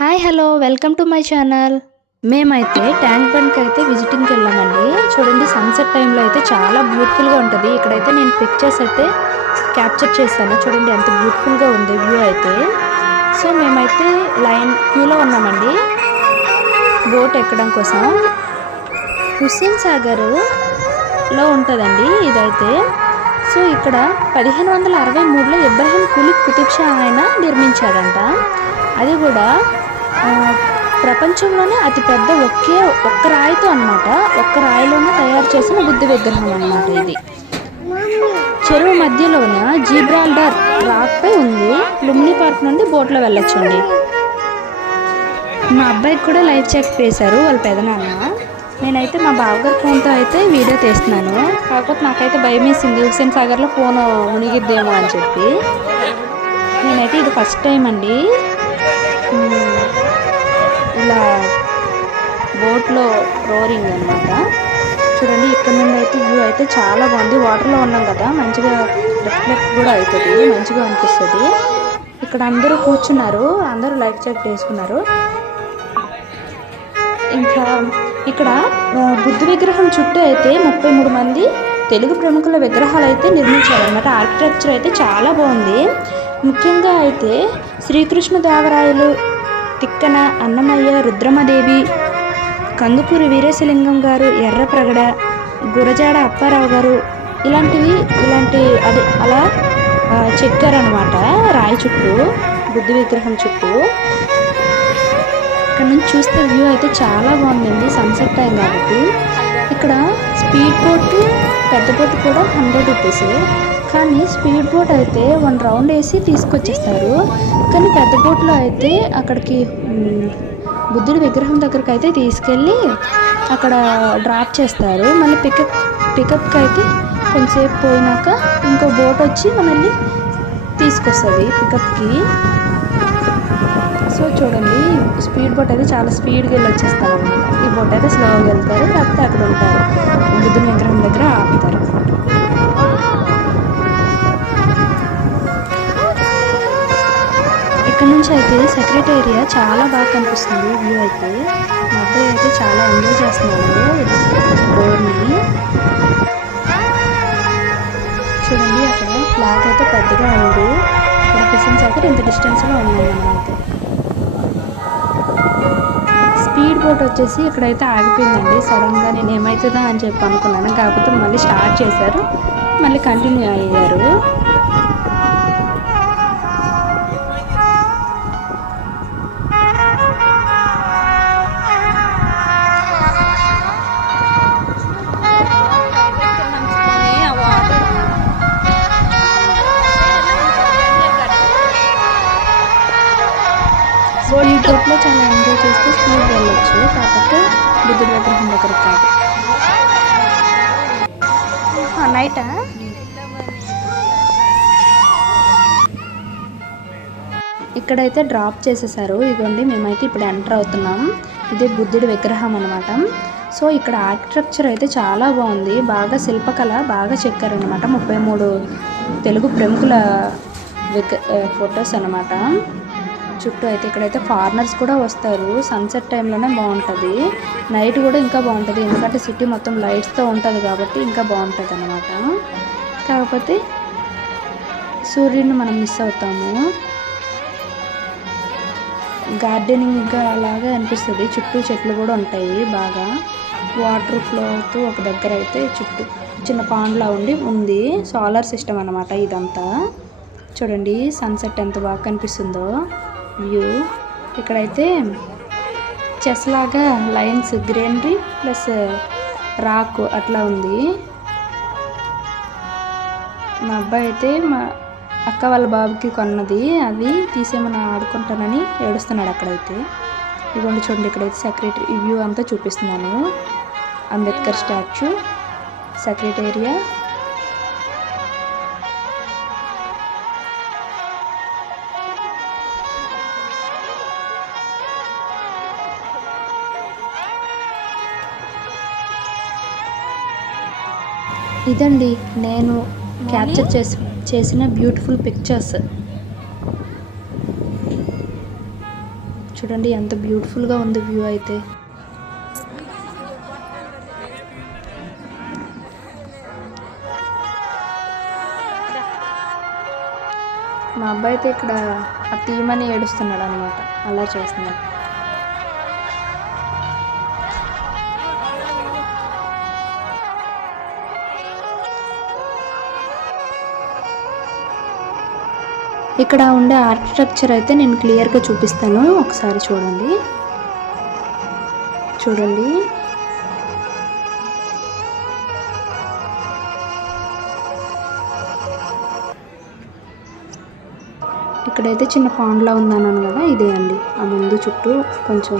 Hi hello welcome to my channel. మేమైతే tank బండ్కి అయితే విజిటింగ్కి వెళ్ళామండి. చూడండి సన్సెట్ టైంలో అయితే చాలా బ్యూటిఫుల్గా ఉంటుంది. ఇక్కడైతే నేను పిక్చర్స్ అయితే క్యాప్చర్ చేశాను. చూడండి ఎంత బ్యూటిఫుల్గా ఉంది వ్యూ అయితే. సో మేమైతే లైన్ క్యూలో ఉన్నామండి బోట్ ఎక్కడం కోసం. హుస్సేన్ సాగర్లో ఉంటుందండి ఇదైతే. సో ఇక్కడ 1563లో ఇబ్రహీం కులీ కుతుబ్ షా ఆయన నిర్మించాడంట. అది కూడా ప్రపంచంలోనే అతిపెద్ద ఒక్క రాయితో అనమాట, ఒక్క రాయిలోనే తయారు చేసిన బుద్ధ విగ్రహం అనమాట ఇది. చెరువు మధ్యలోన జిబ్రాల్టర్ రాక్ పై ఉంది. లుమ్ని పార్క్ నుండి బోట్లో వెళ్ళొచ్చండి. మా అబ్బాయికి కూడా లైఫ్ జాకెట్ వేశారు వాళ్ళ పెదనాన్న. నేనైతే మా బావగారి ఫోన్తో అయితే వీడియో తీస్తున్నాను. కాకపోతే నాకైతే భయం వేసింది హుస్సేన్ సాగర్లో ఫోన్ మునిగిద్దేమో అని చెప్పి. నేనైతే ఇది ఫస్ట్ టైం అండి ఇలా బోట్లో రోరింగ్ అనమాట. చూడండి ఇక్కడ నుండి అయితే వ్యూ అయితే చాలా బాగుంది. వాటర్లో ఉన్నాం కదా, మంచిగా రిఫ్లెక్ట్ కూడా అవుతుంది, మంచిగా అనిపిస్తుంది. ఇక్కడ అందరూ కూర్చున్నారు, అందరూ లైఫ్ జాకెట్ వేసుకున్నారు. ఇంకా ఇక్కడ బుద్ధ విగ్రహం చుట్టూ అయితే 33 మంది తెలుగు ప్రముఖుల విగ్రహాలు అయితే నిర్మించారన్నమాట. ఆర్కిటెక్చర్ అయితే చాలా బాగుంది. ముఖ్యంగా అయితే శ్రీకృష్ణదేవరాయలు, తిక్కన, అన్నమయ్య, రుద్రమదేవి, కందుకూరి వీరేశలింగం గారు, ఎర్రప్రగడ, గురజాడ అప్పారావు గారు అలా చెక్కారనమాట రాయి చుట్టూ, బుద్ధ విగ్రహం చుట్టూ. ఇక్కడ నుంచి చూస్తే వ్యూ అయితే చాలా బాగుందండి, సన్సెట్ టైం కాబట్టి. ఇక్కడ స్పీడ్ బోట్, పెద్ద బోట్ కూడా 100 రూపీస్. కానీ స్పీడ్ బోట్ అయితే 1 రౌండ్ వేసి తీసుకొచ్చేస్తారు. కానీ పెద్ద బోట్లో అయితే అక్కడికి బుద్ధుడి విగ్రహం దగ్గరికి అయితే తీసుకెళ్ళి అక్కడ డ్రాప్ చేస్తారు. మళ్ళీ పికప్కి అయితే కొంచెంసేపు పోయినాక ఇంకో బోట్ వచ్చి మనల్ని తీసుకొస్తుంది పికప్కి. సో చూడండి స్పీడ్ బోట్ అయితే చాలా స్పీడ్గా వెళ్ళి వచ్చేస్తారు అనమాట. ఈ బోట్ అయితే స్లోగా వెళ్తారు, కాకపోతే అక్కడ ఉంటారు, బుద్ధుడి విగ్రహం దగ్గర ఆపుతారు. ఇక్కడ నుంచి అయితే సెక్రటేరియా చాలా బాగా కనిపిస్తుంది వ్యూ అయితే. మా అబ్బాయి అయితే చాలా ఎంజాయ్ చేస్తున్నాడు డోర్ని. చూడండి అక్కడ ఫ్లాగ్ అయితే పెద్దగా ఉంది. ఇక్కడ హుస్సేన్ సాగర్ ఇంత డిస్టెన్స్లో ఉన్నాం మనమైతే. స్పీడ్ బోట్ వచ్చేసి ఇక్కడైతే ఆగిపోయిందండి సడన్గా. నేను ఏమవుతుందా అని చెప్పి అనుకున్నాను, కాకపోతే మళ్ళీ స్టార్ట్ చేశారు, మళ్ళీ కంటిన్యూ అయ్యారు. స్పీడ్ బోట్లో చాలా ఎంజాయ్ చేస్తూ స్పీడ్ వెళ్ళొచ్చు, కాకపోతే బుద్ధుడి విగ్రహం దగ్గర కాదు. నైటా ఇక్కడైతే డ్రాప్ చేసేసారు. ఇదిగోండి మేమైతే ఇప్పుడు ఎంటర్ అవుతున్నాం. ఇదే బుద్ధుడి విగ్రహం అనమాట. సో ఇక్కడ ఆర్కిటెక్చర్ అయితే చాలా బాగుంది, బాగా శిల్పకళ బాగా చెక్కారనమాట. 33 తెలుగు ప్రముఖుల ఫొటోస్ అనమాట. చుట్టూ అయితే ఇక్కడైతే ఫారినర్స్ కూడా వస్తారు. సన్సెట్ టైంలోనే బాగుంటుంది, నైట్ కూడా ఇంకా బాగుంటుంది, ఎందుకంటే సిటీ మొత్తం లైట్స్తో ఉంటుంది కాబట్టి ఇంకా బాగుంటుంది అనమాట. కాకపోతే సూర్యుడిని మనం మిస్ అవుతాము. గార్డెనింగ్గా అలాగే అనిపిస్తుంది, చుట్టూ చెట్లు కూడా ఉంటాయి, బాగా వాటర్ ఫ్లో అవుతూ ఒక దగ్గర అయితే చుట్టూ చిన్న పాండ్లా ఉంది. సోలార్ సిస్టమ్ అనమాట ఇదంతా. చూడండి సన్సెట్ ఎంత బాగా కనిపిస్తుందో వ్యూ. ఇక్కడైతే చెస్ లాగా లైన్స్, గ్రీనరీ ప్లస్ రాక్ అట్లా ఉంది. మా అబ్బాయి అయితే మా అక్క వాళ్ళ బాబుకి కొన్నది, అది తీసేమని ఆడుకుంటానని ఏడుస్తున్నాడు అక్కడైతే. ఇదిగోండి చూడండి ఇక్కడైతే సెక్రటరీ వ్యూ అంతా చూపిస్తున్నాను. అంబేద్కర్ స్టాచ్యూ, సెక్రటేరియా, ఇదండి నేను క్యాప్చర్ చేసిన బ్యూటిఫుల్ పిక్చర్స్. చూడండి ఎంత బ్యూటిఫుల్గా ఉంది వ్యూ అయితే. మా అబ్బాయి అయితే ఇక్కడ ఆ తీయమని ఏడుస్తున్నాడు అనమాట, అలా చేస్తున్నాడు. ఇక్కడ ఉండే ఆర్కిటెక్చర్ అయితే నేను క్లియర్గా చూపిస్తాను, ఒకసారి చూడండి. చూడండి ఇక్కడైతే చిన్న పాండ్లా ఉందన్నాను కదా, ఇదే అండి. ఆ ముందు చుట్టూ కొంచెం